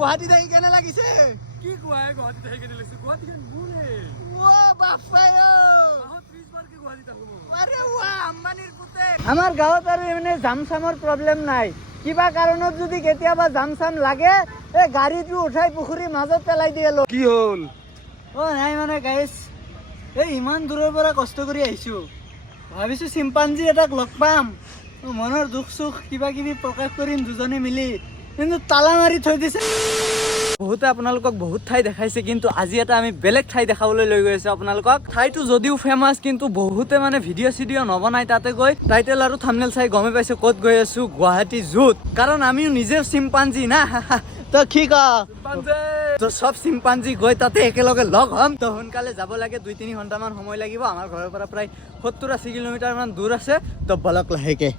গুৱাহাটী থাকি কেনে লাগিছে? কি কোৱা গুৱাহাটী থাকি কেনে লাগিছে? গুৱাহাটী কেন মোৰে ও বাপ্পাই ও মাহত 30 বাৰ কি গুৱাহাটী থাকো মই। আৰে ওয়া আম্বানিৰ পুতেক। আমাৰ গাঁৱত আৰু এনে জামচামৰ প্ৰব্লেম নাই। কিবা কাৰণত যদি কেতিয়াবা জামচাম লাগে এই গাড়ীটো উঠাই পুখুৰীৰ মাজত পেলাই দিয়ে। কি হ'ল? ও নাই মানে গাইছ, এই ইমান দূৰৰ পৰা কষ্ট কৰি আহিছো, ভাবিছো চিম্পাঞ্জি এটাক লগ পাম, মনৰ দুখ সুখ কিবা কিবি প্ৰকাশ কৰিম দুজনে মিলি, কিন্তু তালা মাৰি থৈ দিছে। বহুতে আপোনালোকক বহুত ঠাই দেখাইছে, কিন্তু আজি এটা আমি বেলেগ ঠাই দেখাবলৈ লৈ গৈ আছো আপোনালোকক। ঠাইটো যদিও ফেমাস, কিন্তু বহুতে মানে ভিডিঅ' চিডিঅ' নবনাই তাতে গৈ। টাইটেল আৰু থাম্বনেল চাই গমে পাইছে ক'ত গৈ আছো, গুৱাহাটী জুত। কাৰণ আমিও নিজেও চিম্পাঞ্জি না তো কি ক তো সব চিম্পাঞ্জি গৈ তাতে একেলগে লগ হ'ম। তো সোনকালে যাব লাগে, 2-3 ঘণ্টামান সময় লাগিব। আমাৰ ঘৰৰ পৰা প্ৰায় 70-80 কিলোমিটাৰ মান দূৰ আছে। তো বলক লাহেকে।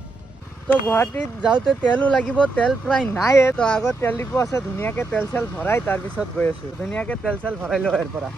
তো গুৱাহাটীত যাওঁতে তেলো লাগিব, তেল প্ৰায় নাই। তো আগত তেল ডিপু আছে, ধুনীয়াকৈ তেল চেল ভৰাই তাৰপিছত গৈ আছো। ধুনীয়াকৈ তেল চেল ভৰাই লওঁ ইয়াৰ পৰা।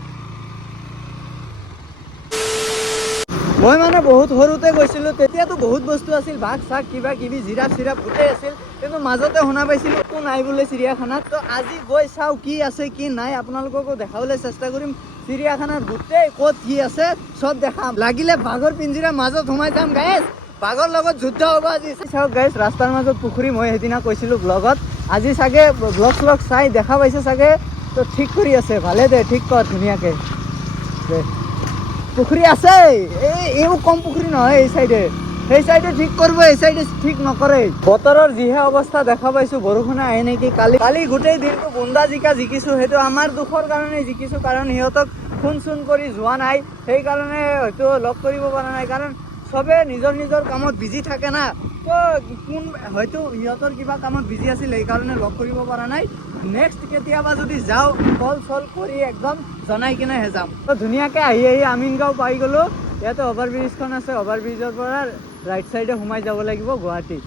মই মানে বহুত সৰুতে গৈছিলো, তেতিয়াতো বহুত বস্তু আছিল, বাঘ চাঘ কিবা কিবি জিৰাফ চিৰাফ গোটেই আছিল, কিন্তু মাজতে শুনা পাইছিলো একো নাই বোলে চিৰিয়াখানাত। তো আজি গৈ চাওঁ কি আছে কি নাই, আপোনালোককো দেখাবলৈ চেষ্টা কৰিম। চিৰিয়াখানাত গোটেই ক'ত কি আছে চব দেখাম, লাগিলে বাঘৰ পিঞ্জিৰাৰ মাজত সোমাই যাম গাইছ, বাঘৰ লগত যুদ্ধ হ'ব আজি। চাওক গাইছ, ৰাস্তাৰ মাজত পুখুৰী, মই সেইদিনা কৈছিলো ব্লগত, আজি চাগে ব্লগ শ্লগ চাই দেখা পাইছে চাগে। তো ঠিক কৰি আছে, ভালে দে, ঠিক কৰ ধুনীয়াকৈ দে। পুখুৰী আছে, এইও কম পুখুৰী নহয়, এই চাইডে, সেই চাইডে ঠিক কৰিব, এই চাইডে ঠিক নকৰে। বতৰৰ যিহে অৱস্থা দেখা পাইছো, বৰষুণে আহে নেকি। কালি গোটেই দিনটো বুন্দা জিকা জিকিছো, সেইটো আমাৰ দুখৰ কাৰণে জিকিছো, কাৰণ সিহঁতক ফোন চোন কৰি যোৱা নাই, সেইকাৰণে হয়তো লগ কৰিব পৰা নাই, কাৰণ চবে নিজৰ নিজৰ কামত বিজি থাকে না। তো কোন হয়তো সিহঁতৰ কিবা কামত বিজি আছিল, সেইকাৰণে লগ কৰিব পৰা নাই। নেক্সট কেতিয়াবা যদি যাওঁ, কল চল কৰি একদম জনাই কিনেহে যাম। তো ধুনীয়াকৈ আহি আমিনগাঁও পাই গ'লো। ইয়াতে অভাৰব্ৰিজখন আছে, অভাৰব্ৰিজৰ পৰা ৰাইট চাইডে সোমাই যাব লাগিব গুৱাহাটী।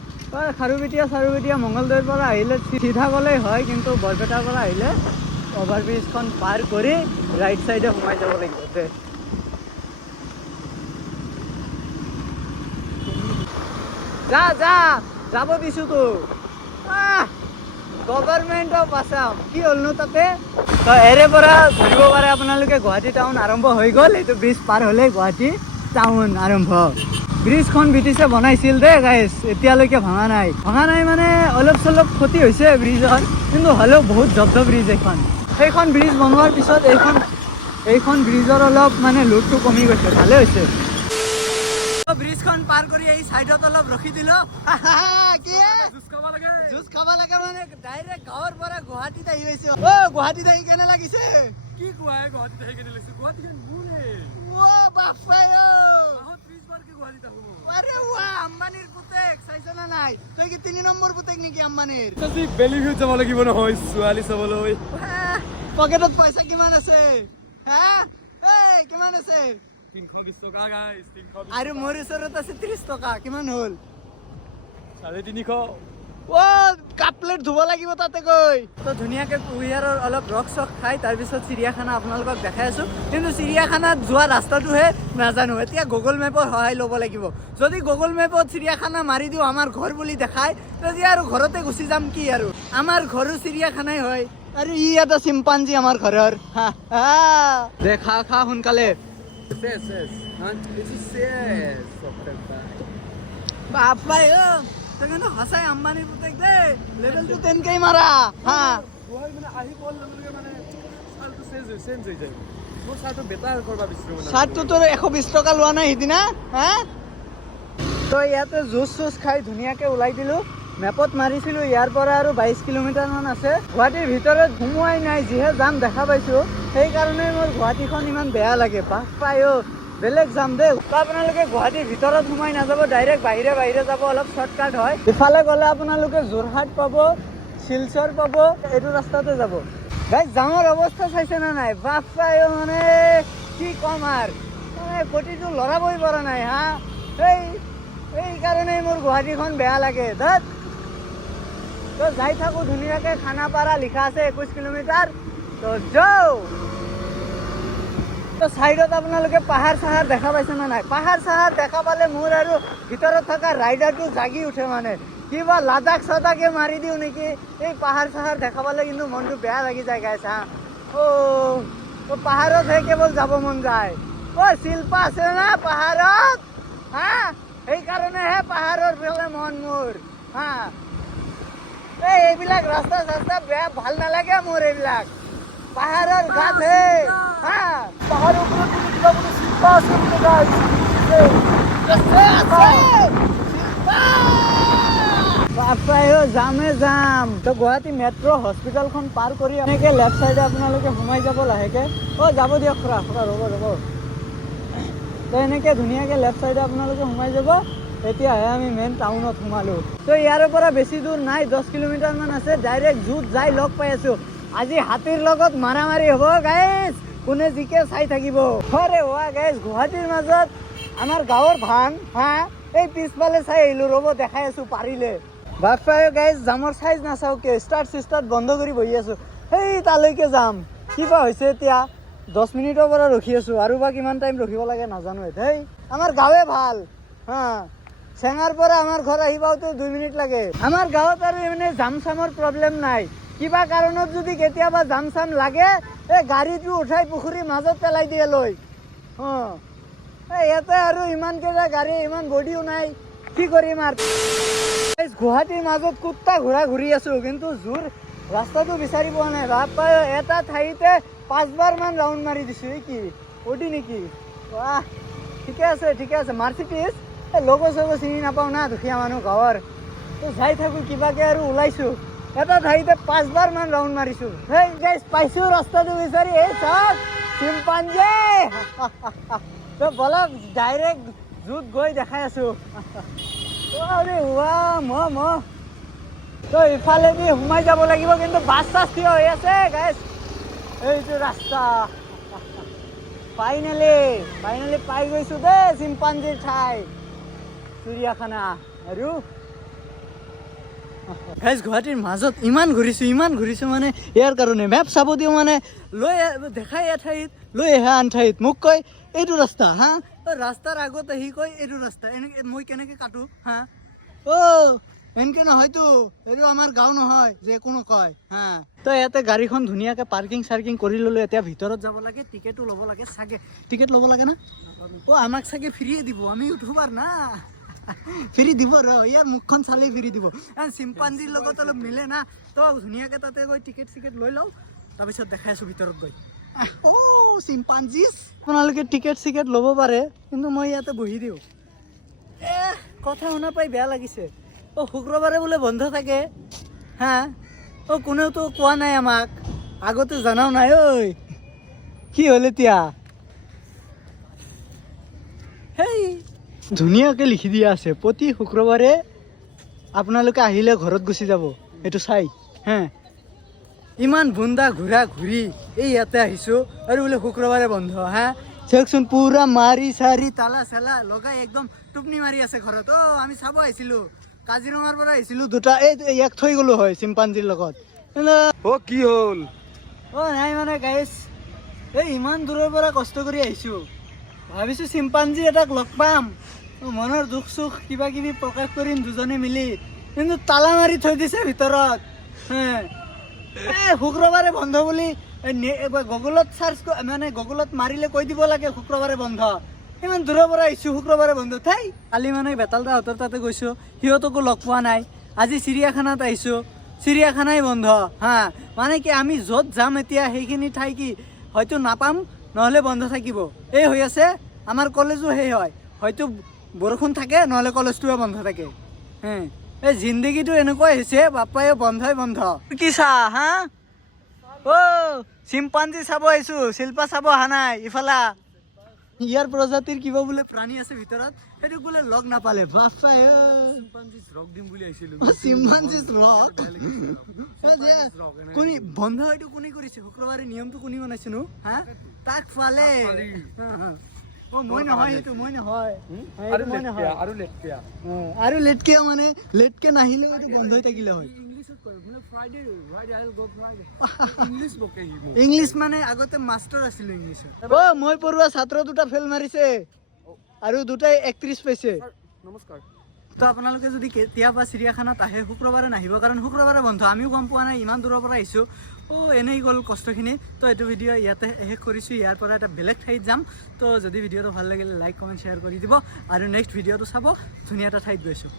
খাৰুপেটীয়া মংগলদৈৰ পৰা আহিলে চিধা গ'লেই হয়, কিন্তু বৰপেটাৰ পৰা আহিলে অভাৰব্ৰিজখন পাৰ কৰি ৰাইট চাইডে সোমাই যাব লাগিব। যাব দিছো তো। গভৰ্ণমেণ্ট অফ আছাম কি হ'লনো তাতে। তো এৰে পৰা ধৰিব পাৰে আপোনালোকে গুৱাহাটী টাউন আৰম্ভ হৈ গ'ল। এইটো ব্ৰিজ পাৰ হ'লে গুৱাহাটী টাউন আৰম্ভ। ব্ৰিজখন ব্ৰিটিছে বনাইছিল দেই গাইছ, এতিয়ালৈকে ভঙা নাই মানে অলপ চলপ ক্ষতি হৈছে ব্ৰিজৰ, কিন্তু হ'লেও বহুত জব্দ ব্ৰিজ এইখন। সেইখন ব্ৰিজ বনোৱাৰ পিছত এইখন ব্ৰিজৰ অলপ মানে লোডটো কমি গৈছে, ভালে হৈছে। ব্ৰিজখন পাৰ কৰি এই চাইডত অলপ ৰখি দিলো। জুচ খাব লাগে মানে ডাইৰেক্ট গাঁৱৰ পৰা গুৱাহাটীত আহি গৈছো। ও গুৱাহাটীত আহি কেনে লাগিছে? কি কোৱা গুৱাহাটী থাকি কেনে লাগিছে? গুৱাহাটী কেন মোৰে ও বাপ্পাই ও মাহত 30 বাৰ কি গুৱাহাটী থাকো মই। আৰে ওয়া আম্বানিৰ পুতেক, চাইছ না নাই? তুই কি 3 নম্বৰ পুতেক নেকি আম্বানিৰ? আজি বেলিভিউত যাব লাগিব নহয় ছোৱালী চাবলৈ। পকেটত পইচা কিমান আছে? হা এই কিমান আছে? 320 টকা গাইস, 320। আৰু মোৰ ওচৰত আছে 30 টকা, কিমান হ'ল? 350। ও কাপ প্লেট ধুব লাগিব তাতে গৈ। তো ধুনীয়াকৈ কুহিয়াৰৰ অলপ ৰস চক খাই তাৰপিছত চিৰিয়াখানা আপোনালোকক দেখাই আছো, কিন্তু চিৰিয়াখানাত যোৱা ৰাস্তাটোহে নাজানো। এতিয়া গুগল মেপৰ সহায় ল'ব লাগিব। যদি গুগল মেপত চিৰিয়াখানা মাৰি দিওঁ আমাৰ ঘৰ বুলি দেখায়, তেতিয়া আৰু ঘৰতে গুচি যাম কি আৰু, আমাৰ ঘৰো চিৰিয়াখানাই হয়। আৰু ই এটা চিম্পাঞ্জি আমাৰ ঘৰৰ। দে খা সোনকালে। বাপ্পাই ও তই কিন্তু সঁচাই আম্বানিৰ পুতেক দেই, লেভেলটো তেনেকেই মাৰা। মানে আহি বল মানে চালটো চেঞ্জ হৈ যায়। মোৰ চালটো বেটাৰ কৰিব বিচাৰো। চাৰ্টটো তোৰ 120 টকা লোৱা নাই সিদিনা? তো ইয়াতে জুচ চুচ খাই ধুনীয়াকৈ ওলাই দিলোঁ। মেপত মাৰিছিলোঁ, ইয়াৰ পৰা আৰু 22 কিলোমিটাৰমান আছে। গুৱাহাটীৰ ভিতৰত সোমোৱাই নাই, যিহে যাম দেখা পাইছোঁ, সেইকাৰণে মোৰ গুৱাহাটীখন ইমান বেয়া লাগে। বাপ্পাই ও বেলেগ যাম দেই। তো আপোনালোকে গুৱাহাটীৰ ভিতৰত সোমাই নাযাব, ডাইৰেক্ট বাহিৰে যাব, অলপ শ্বৰ্টকাট হয়। ইফালে গ'লে আপোনালোকে যোৰহাট পাব, শিলচৰ পাব, এইটো ৰাস্তাতে যাব। গাইজ জামৰ অৱস্থা চাইছে না নাই? বাপ্পাই ও মানে কি ক'ম আৰু, মানে গতিটো লৰাবই পৰা নাই। সেইকাৰণেই মোৰ গুৱাহাটীখন বেয়া লাগে। তো যাই থাকোঁ ধুনীয়াকৈ, খানাপাৰা লিখা আছে 21 কিলোমিটাৰ। তো যাও। তো চাইডত আপোনালোকে পাহাৰ চাহাৰ দেখা পাইছে না নাই? পাহাৰ চাহাৰ দেখা পালে মোৰ আৰু ভিতৰত থকা ৰাইডাৰটো জাগি উঠে, মানে কিবা লাডাখ চাদাকে মাৰি দিওঁ নেকি এই পাহাৰ চাহাৰ দেখা পালে কিন্তু মনটো বেয়া লাগি যায় গাইছ হা পাহাৰতহে কেৱল যাব মন যায় শিল্পা আছে না পাহাৰত হা সেইকাৰণেহে পাহাৰৰ ফালে মন মোৰ হা এইবিলাক ৰাস্তা চাস্তা বেয়া ভাল নালাগে মোৰ এইবিলাক পাহাৰৰ ঘাট হে হা পাহাৰৰ ওপৰত কিবা বোলে শিল্পা আছে বোলে গাইছ যামে যাম তো গুৱাহাটী মেট্ৰ' হস্পিটেলখন পাৰ কৰি এনেকে লেফ্ট চাইডে আপোনালোকে সোমাই যাব লাহেকে যাব দিয়ক খুৰা ৰ'ব তো এনেকে ধুনীয়াকে লেফ্ট চাইডে আপোনালোকে সোমাই যাব এতিয়াহে আমি মেইন টাউনত সোমালো তো ইয়াৰ পৰা বেছি দূৰ নাই 10 কিলোমিটাৰ মান আছে ডাইৰেক্ট জুত যাই লগ পাই আছো আজি হাতীৰ লগত মাৰামাৰি হ'ব গাইজ কোনে জিকে চাই থাকিব আৰে হোৱা গাইজ গুৱাহাটীৰ মাজত আমাৰ গাঁৱৰ ভান হা এই পিছফালে চাই আহিলো ৰ'ব দেখাই আছো পাৰিলে বাপপাই গাইজ জামৰ চাইজ নাচাওঁ কিয় ষ্টাৰ্ট বন্ধ কৰি বহি আছো সেই তালৈকে যাম কিবা হৈছে এতিয়া 10 মিনিটৰ পৰা ৰখি আছো আৰু বা কিমান টাইম ৰখিব লাগে নাজানো হেই আমাৰ গাঁৱে ভাল হা চেঙাৰ পৰা আমাৰ ঘৰ আহি পাওঁতে 2 মিনিট লাগে আমাৰ গাঁৱত আৰু মানে জাম চামৰ প্ৰব্লেম নাই কিবা কাৰণত যদি কেতিয়াবা জাম চাম লাগে এই গাড়ীটো উঠাই পুখুৰীৰ মাজত পেলাই দিয়ে লৈ ইয়াতে আৰু ইমান কেইটা গাড়ী ইমান বডিও নাই কি কৰিম আৰু গুৱাহাটীৰ মাজত কুত্তা ঘূৰি আছো কিন্তু জোৰ ৰাস্তাটো বিচাৰি পোৱা নাই বাপ্পা এটা ঠাইতে 5বাৰ মান ৰাউণ্ড মাৰি দিছো এই কি অডি নেকি বাহ ঠিকে আছে মাৰ্চিডিজ লগো চগো চিনি নাপাওঁ না দুখীয়া মানুহ গাঁৱৰ তো যাই থাকো কিবাকে আৰু ওলাইছো এটা ঠাইতে 5বাৰ মান ৰাউণ্ড মাৰিছো হেই গাইজ পাইছো ৰাস্তাটো বিচাৰি এই চাওক চিম্পাঞ্জী তো বলক ডাইৰেক্ট জুত গৈ দেখাই আছো আরে ম তো ইফালেদি সোমাই যাব লাগিব কিন্তু বাছ চাছ থিয় হৈ আছে গাইজ এইটো ৰাস্তা ফাইনেলি পাই গৈছো দেই চিম্পাঞ্জিৰ ঠাই চিৰিয়াখানা আৰু গাইজ গুৱাহাটীৰ মাজত ইমান ঘূৰিছো মানে ইয়াৰ কাৰণে মেপ চাব দিওঁ মানে লৈ দেখাই এঠাইত লৈ আহে আন ঠাইত মোক কয় এইটো ৰাস্তা হা ৰাস্তাৰ আগত আহি কয় এইটো ৰাস্তা এনেকে মই কেনেকে কাটো হা এনেকে নহয়তো এইটো আমাৰ গাঁও নহয় যে কোনো কয় হা তো ইয়াতে গাড়ীখন ধুনীয়াকে পাৰ্কিং চাৰ্কিং কৰি ল'লো এতিয়া ভিতৰত যাব লাগে টিকেটো ল'ব লাগে চাগে টিকেট ল'ব লাগে না আমাক চাগে ফ্ৰীয়ে দিব আমি ইউটিউবাৰ না ফ্ৰী দিব ইয়াৰ মুখখন চালেই ফ্ৰী দিব চিম্পাঞ্জিৰ লগত অলপ মিলে না তো ধুনীয়াকে তাতে গৈ টিকেট চিকেট লৈ লওঁ তাৰপিছত দেখাই আছো ভিতৰত গৈ চিম্পাঞ্জিজ আপোনালোকে টিকেট চিকেট ল'ব পাৰে কিন্তু মই ইয়াতে বহি দিওঁ কথা শুনা পাই বেয়া লাগিছে শুক্ৰবাৰে বোলে বন্ধ থাকে হা কোনেওতো কোৱা নাই আমাক আগতে জনাও নাই ঐ কি হ'ল এতিয়া হেই ধুনীয়াকে লিখি দিয়া আছে প্ৰতি শুক্ৰবাৰে আপোনালোকে আহিলে ঘৰত গুচি যাব এইটো চাই হে ইমান বুন্দা ঘূৰি এই ইয়াতে আহিছো আৰু বোলে শুক্ৰবাৰে বন্ধ হা চাওকচোন পুৰা মাৰি চাৰি তালা চালা লগাই একদম টোপনি মাৰি আছে ঘৰত আমি চাব আহিছিলো কাজিৰঙাৰ পৰা আহিছিলো দুটা এই ইয়াক থৈ গলো হয় চিম্পাঞ্জিৰ লগত কি হ'ল নাই মানে গাইছ এই ইমান দূৰৰ পৰা কষ্ট কৰি আহিছো ভাবিছো চিম্পাঞ্জি এটাক লগ পাম মনৰ দুখ চুখ কিবা কিবি প্ৰকাশ কৰিম দুজনে মিলি কিন্তু তালা মাৰি থৈ দিছে ভিতৰত শুক্ৰবাৰে বন্ধ বুলি গুগলত চাৰ্চ মানে গুগলত মাৰিলে কৈ দিব লাগে শুক্ৰবাৰে বন্ধ ইমান দূৰৰ পৰা আহিছো শুক্ৰবাৰে বন্ধ ঠাই কালি মানে বেতালদাহঁতৰ তাতে গৈছো সিহঁতকো লগ পোৱা নাই আজি চিৰিয়াখানাত আহিছো চিৰিয়াখানাই বন্ধ হা মানে কি আমি য'ত যাম এতিয়া সেইখিনি ঠাই কি হয়তো নাপাম নহ'লে বন্ধ থাকিব এই হৈ আছে আমাৰ কলেজো সেই হয় হয়তো বৰষুণ থাকে নহ'লে কলেজটোৱে বন্ধ থাকে এই জিন্দগীটো এনেকুৱাই হৈছে বাপ্পাই বন্ধই বন্ধ কি চা হা চিম্পাঞ্জি চাব আহিছো শিল্পা চাব অহা নাই ইফালা ইয়াৰ প্ৰজাতিৰ কিবা বোলে প্ৰাণী আছে ভিতৰত সেইটো বোলে লগ নাপালে বাপ্পাই ৰক দিম বুলি আহিছিলো চিম্পাঞ্জিজ ৰক কোনে বন্ধ হয়তো কোনে কৰিছে শুক্ৰবাৰে নিয়মটো কোনে বনাইছে নো হা তাক ফালে মই নহয় সেইটো মই নহয় আৰু লেটকে মানে লেটকে নাহিলেও এইটো বন্ধ হৈ থাকিলে হয় ইংলিছ মানে আগতে মাষ্টাৰ আছিলো ইংলিছত মই পঢ়োৱা ছাত্ৰ দুটা ফেল মাৰিছে আৰু দুটাই 31 পাইছে নমস্কাৰ তো আপোনালোকে যদি কেতিয়াবা চিৰিয়াখানাত আহে শুক্ৰবাৰে নাহিব, কাৰণ শুক্ৰবাৰে বন্ধ। আমিও গম পোৱা নাই, ইমান দূৰৰ পৰা আহিছোঁ। এনেই গ'ল কষ্টখিনি। তো এইটো ভিডিঅ' ইয়াতে শেষ কৰিছোঁ। ইয়াৰ পৰা এটা বেলেগ ঠাইত যাম। তো যদি ভিডিঅ'টো ভাল লাগিলে লাইক কমেণ্ট শ্বেয়াৰ কৰি দিব আৰু নেক্সট ভিডিঅ'টো চাব। ধুনীয়া এটা ঠাইত গৈছোঁ।